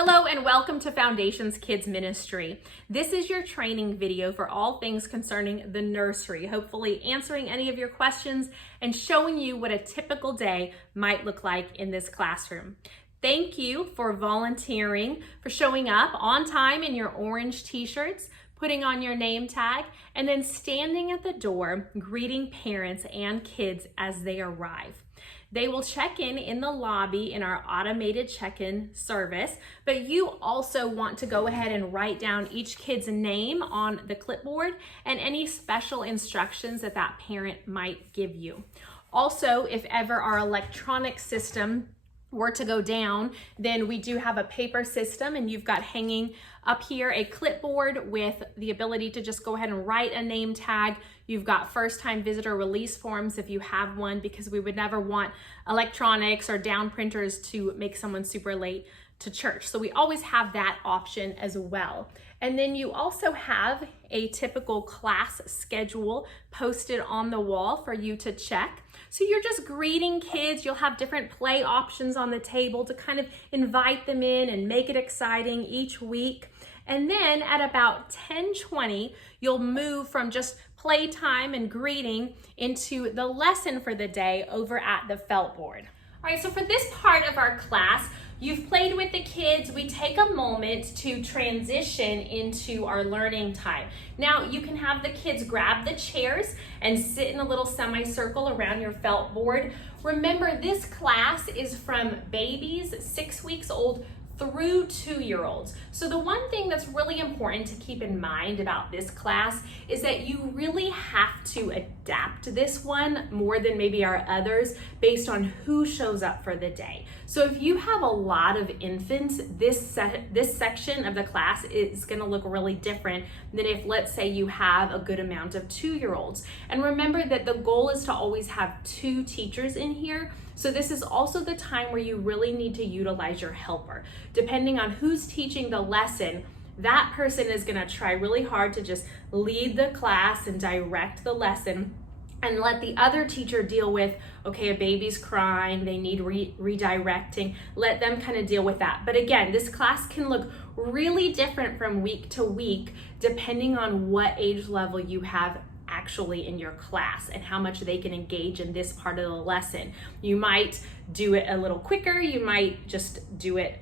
Hello and welcome to Foundations Kids Ministry. This is your training video for all things concerning the nursery, hopefully answering any of your questions and showing you what a typical day might look like in this classroom. Thank you for volunteering, for showing up on time in your orange t-shirts, putting on your name tag, and then standing at the door, greeting parents and kids as they arrive. They will check in the lobby in our automated check-in service, but you also want to go ahead and write down each kid's name on the clipboard and any special instructions that that parent might give you. Also, if ever our electronic system were to go down, then we do have a paper system, and you've got hanging up here a clipboard with the ability to just go ahead and write a name tag. You've got first-time visitor release forms if you have one, because we would never want electronics or down printers to make someone super late to church. So we always have that option as well. And then you also have a typical class schedule posted on the wall for you to check. So you're just greeting kids. You'll have different play options on the table to kind of invite them in and make it exciting each week. And then at about 10:20, you'll move from just playtime and greeting into the lesson for the day over at the felt board. All right, so for this part of our class, you've played with the kids. We take a moment to transition into our learning time. Now, you can have the kids grab the chairs and sit in a little semicircle around your felt board. Remember, this class is from babies 6 weeks old through 2-year-olds. So the one thing that's really important to keep in mind about this class is that you really have to adapt this one more than maybe our others based on who shows up for the day. So if you have a lot of infants, this section of the class is gonna look really different than if, let's say, you have a good amount of 2-year-olds. And remember that the goal is to always have 2 teachers in here. So this is also the time where you really need to utilize your helper. Depending on who's teaching the lesson, that person is gonna try really hard to just lead the class and direct the lesson, and let the other teacher deal with, okay, a baby's crying, they need redirecting, let them kind of deal with that. But again, this class can look really different from week to week, depending on what age level you have actually in your class and how much they can engage in this part of the lesson. You might do it a little quicker, you might just do it,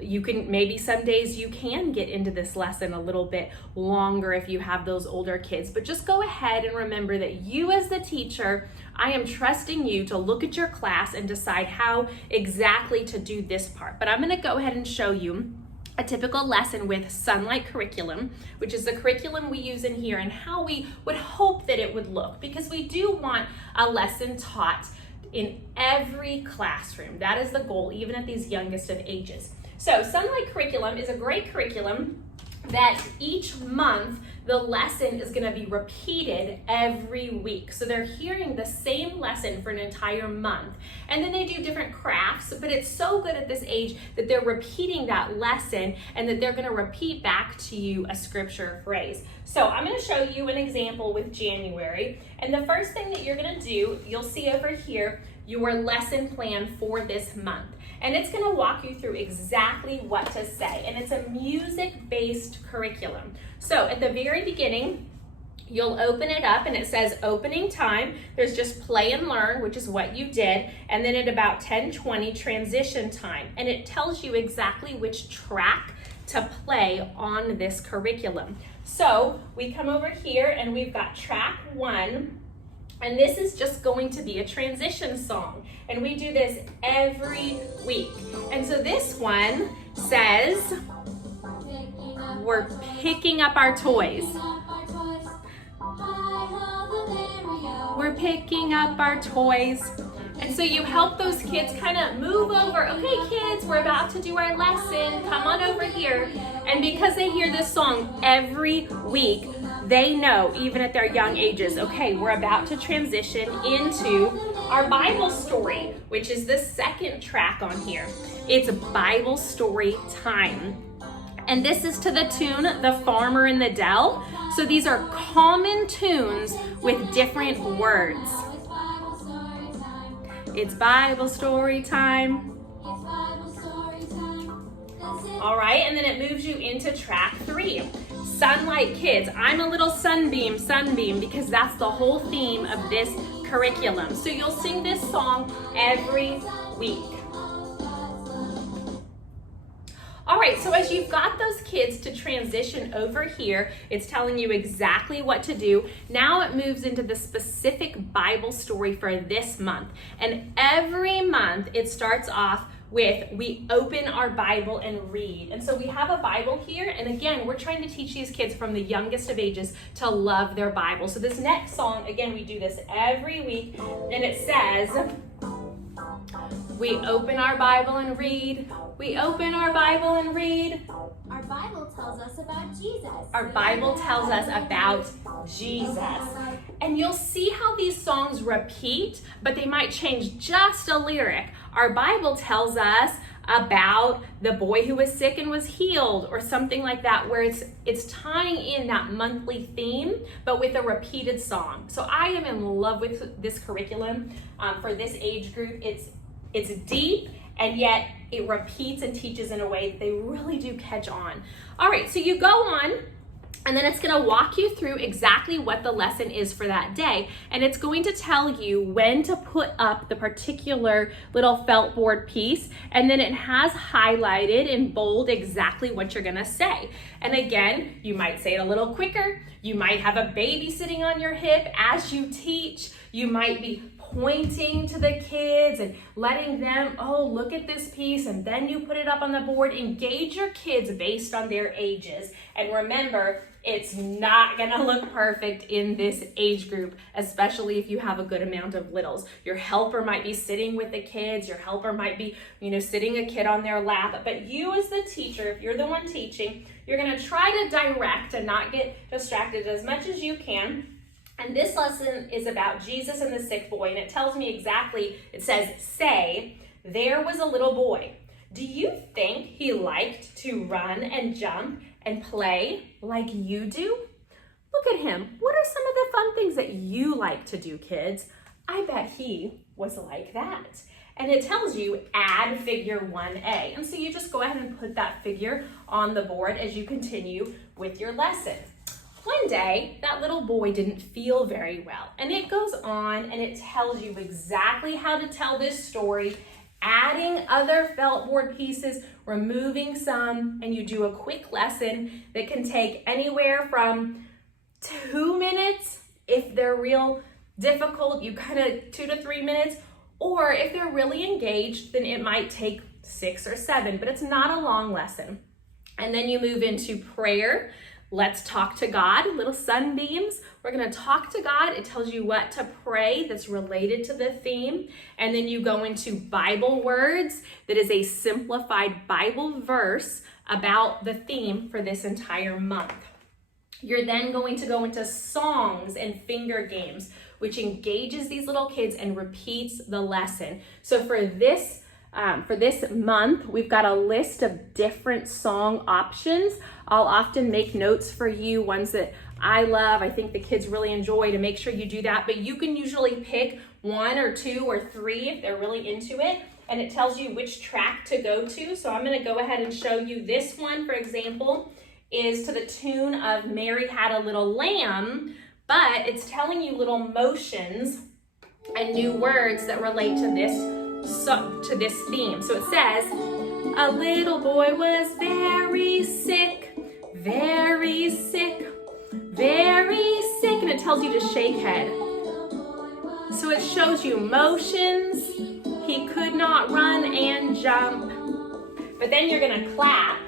you can, maybe some days you can get into this lesson a little bit longer if you have those older kids, but just go ahead and remember that you as the teacher, I am trusting you to look at your class and decide how exactly to do this part. But I'm gonna go ahead and show you a typical lesson with Sunlight curriculum, which is the curriculum we use in here, and how we would hope that it would look, because we do want a lesson taught in every classroom. That is the goal, even at these youngest of ages. So Sunlight curriculum is a great curriculum that each month the lesson is going to be repeated every week. So they're hearing the same lesson for an entire month. And then they do different crafts, but it's so good at this age that they're repeating that lesson and that they're going to repeat back to you a scripture phrase. So I'm going to show you an example with January. And the first thing that you're going to do, you'll see over here, your lesson plan for this month. And it's going to walk you through exactly what to say. And it's a music-based curriculum. So at the very beginning, you'll open it up and it says opening time. There's just play and learn, which is what you did. And then at about 10:20, transition time. And it tells you exactly which track to play on this curriculum. So we come over here and we've got track 1. And this is just going to be a transition song. And we do this every week. And so this one says, we're picking up our toys. We're picking up our toys. And so you help those kids kind of move over. Okay, kids, we're about to do our lesson. Come on over here. And because they hear this song every week, they know, even at their young ages, okay, we're about to transition into our Bible story, which is the second track on here. It's Bible story time. And this is to the tune, The Farmer in the Dell. So these are common tunes with different words. It's Bible story time. All right, and then it moves you into track 3. Sunlight Kids. I'm a little sunbeam, because that's the whole theme of this curriculum. So you'll sing this song every week. All right, so as you've got those kids to transition over here, it's telling you exactly what to do. Now it moves into the specific Bible story for this month. And every month it starts off with, we open our Bible and read. And so we have a Bible here, and again, we're trying to teach these kids from the youngest of ages to love their Bible. So this next song, again, we do this every week, and it says, we open our Bible and read. We open our Bible and read. Our Bible tells us about Jesus. Our Bible tells us about Jesus. And you'll see how these songs repeat, but they might change just a lyric. Our Bible tells us about the boy who was sick and was healed, or something like that, where it's tying in that monthly theme, but with a repeated song. So I am in love with this curriculum for this age group. It's deep, and yet it repeats and teaches in a way that they really do catch on. All right, so you go on, and then it's gonna walk you through exactly what the lesson is for that day. And it's going to tell you when to put up the particular little felt board piece. And then it has highlighted in bold exactly what you're gonna say. And again, you might say it a little quicker. You might have a baby sitting on your hip as you teach. You might be pointing to the kids and letting them, oh, look at this piece, and then you put it up on the board. Engage your kids based on their ages. And remember, it's not gonna look perfect in this age group, especially if you have a good amount of littles. Your helper might be sitting with the kids, your helper might be, sitting a kid on their lap, but you as the teacher, if you're the one teaching, you're gonna try to direct and not get distracted as much as you can. And this lesson is about Jesus and the sick boy, and it tells me exactly, it says, say, there was a little boy. Do you think he liked to run and jump and play like you do? Look at him. What are some of the fun things that you like to do, kids? I bet he was like that. And it tells you add figure 1A. And so you just go ahead and put that figure on the board as you continue with your lesson. One day, that little boy didn't feel very well, and it goes on and it tells you exactly how to tell this story, adding other felt board pieces, removing some, and you do a quick lesson that can take anywhere from 2 minutes. If they're real difficult, you kind of 2 to 3 minutes, or if they're really engaged, then it might take 6 or 7, but it's not a long lesson. And then you move into prayer. Let's talk to God, little sunbeams. We're gonna talk to God. It tells you what to pray that's related to the theme. And then you go into Bible words. That is a simplified Bible verse about the theme for this entire month. You're then going to go into songs and finger games, which engages these little kids and repeats the lesson. So for this month, we've got a list of different song options. I'll often make notes for you, ones that I love, I think the kids really enjoy, to make sure you do that. But you can usually pick 1 or 2 or 3 if they're really into it, and it tells you which track to go to. So I'm gonna go ahead and show you this one, for example, is to the tune of Mary Had a Little Lamb, but it's telling you little motions and new words that relate to this theme. So it says, a little boy was very sick, very sick, very sick, and it tells you to shake head. So it shows you motions. He could not run and jump. But then you're gonna clap.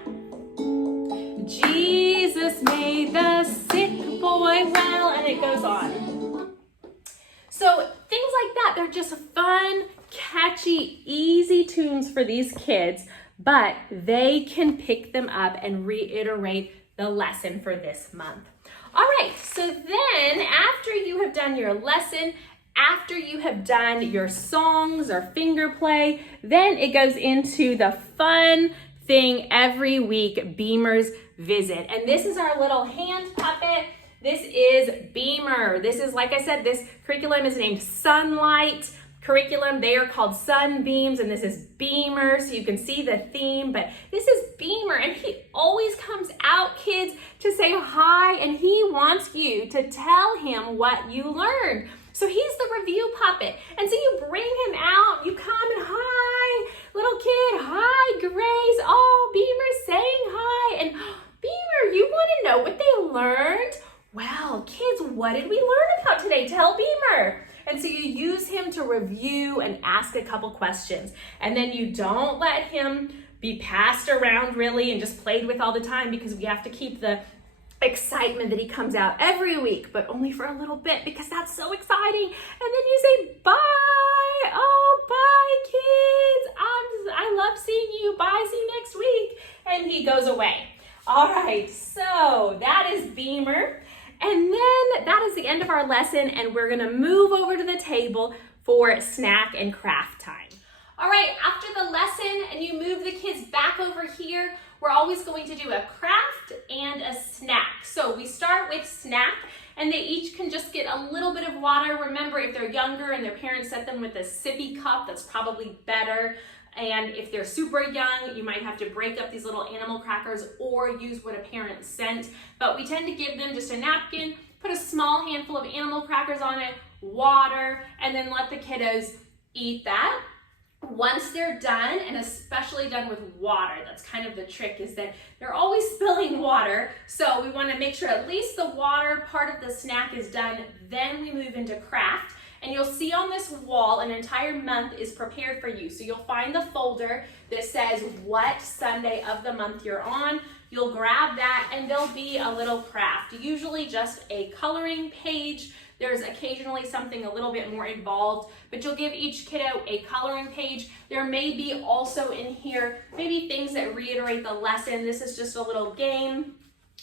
Jesus made the sick boy well, and it goes on. So things like that, they're just fun, catchy, easy tunes for these kids, but they can pick them up and reiterate the lesson for this month. All right, so then after you have done your lesson, after you have done your songs or finger play, then it goes into the fun thing every week, Beamer's Visit. And this is our little hand puppet. This is Beamer. This is, like I said, this curriculum is named Sunlight. curriculum. They are called Sunbeams, and this is Beamer, so you can see the theme, but this is Beamer, and he always comes out, kids, to say hi, and he wants you to tell him what you learned. So he's the review puppet, and so you bring him out, you come and hi, little kid, hi, Grace, oh, Beamer's saying hi, and Beamer, you want to know what they learned? Well, kids, what did we learn about today? Tell Beamer. And so you use him to review and ask a couple questions. And then you don't let him be passed around really and just played with all the time, because we have to keep the excitement that he comes out every week, but only for a little bit, because that's so exciting. And then you say, bye. Oh, bye, kids. I love seeing you. Bye, see you next week. And he goes away. All right, so that is Beamer. And then that is the end of our lesson, and we're gonna move over to the table for snack and craft time. All right, after the lesson and you move the kids back over here, we're always going to do a craft and a snack. So we start with snack, and they each can just get a little bit of water. Remember, if they're younger and their parents set them with a sippy cup, that's probably better. And if they're super young, you might have to break up these little animal crackers or use what a parent sent. But we tend to give them just a napkin, put a small handful of animal crackers on it, water, and then let the kiddos eat that. Once they're done, and especially done with water, that's kind of the trick, is that they're always spilling water. So we want to make sure at least the water part of the snack is done. Then we move into craft. And you'll see on this wall an entire month is prepared for you. So you'll find the folder that says what Sunday of the month you're on. You'll grab that, and there'll be a little craft, usually just a coloring page. There's occasionally something a little bit more involved, but you'll give each kiddo a coloring page. There may be also in here maybe things that reiterate the lesson. This is just a little game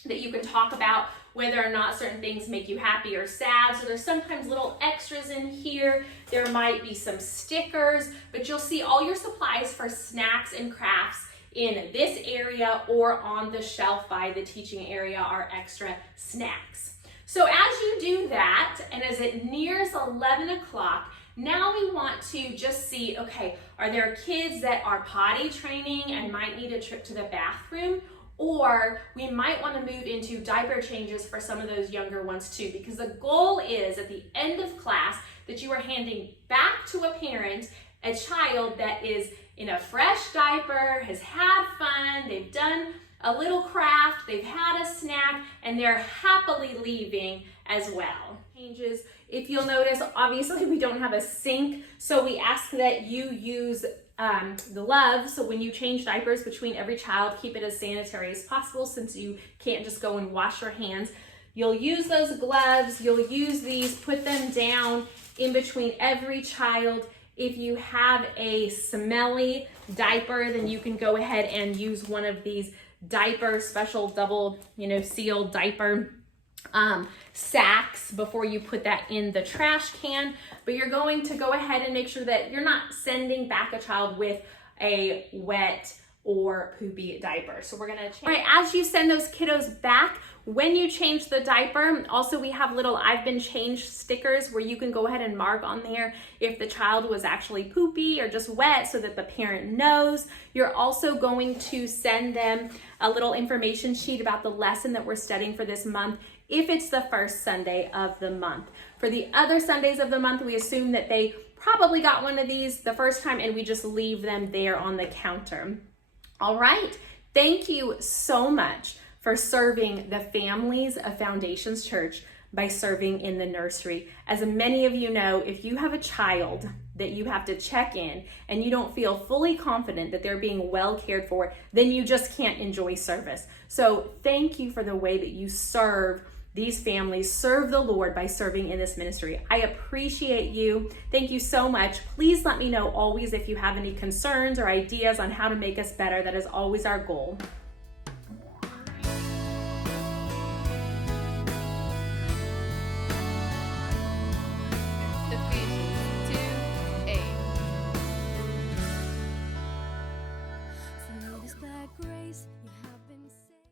that you can talk about whether or not certain things make you happy or sad. So there's sometimes little extras in here. There might be some stickers, but you'll see all your supplies for snacks and crafts in this area, or on the shelf by the teaching area are extra snacks. So as you do that, and as it nears 11 o'clock, now we want to just see, okay, are there kids that are potty training and might need a trip to the bathroom? Or we might want to move into diaper changes for some of those younger ones too, because the goal is at the end of class that you are handing back to a parent a child that is in a fresh diaper, has had fun, they've done a little craft, they've had a snack, and they're happily leaving as well. Changes, if you'll notice, obviously we don't have a sink, so we ask that you use gloves. So when you change diapers between every child, keep it as sanitary as possible, since you can't just go and wash your hands. You'll use those gloves, you'll use these, put them down in between every child. If you have a smelly diaper, then you can go ahead and use one of these diaper special double, sealed diaper sacks before you put that in the trash can. But you're going to go ahead and make sure that you're not sending back a child with a wet or poopy diaper. So we're gonna change. All right, as you send those kiddos back, when you change the diaper, also we have little I've been changed stickers where you can go ahead and mark on there if the child was actually poopy or just wet, so that the parent knows. You're also going to send them a little information sheet about the lesson that we're studying for this month, if it's the first Sunday of the month. For the other Sundays of the month, we assume that they probably got one of these the first time, and we just leave them there on the counter. All right, thank you so much for serving the families of Foundations Church by serving in the nursery. As many of you know, if you have a child that you have to check in and you don't feel fully confident that they're being well cared for, then you just can't enjoy service. So thank you for the way that you serve these families, serve the Lord by serving in this ministry. I appreciate you. Thank you so much. Please let me know always if you have any concerns or ideas on how to make us better. That is always our goal.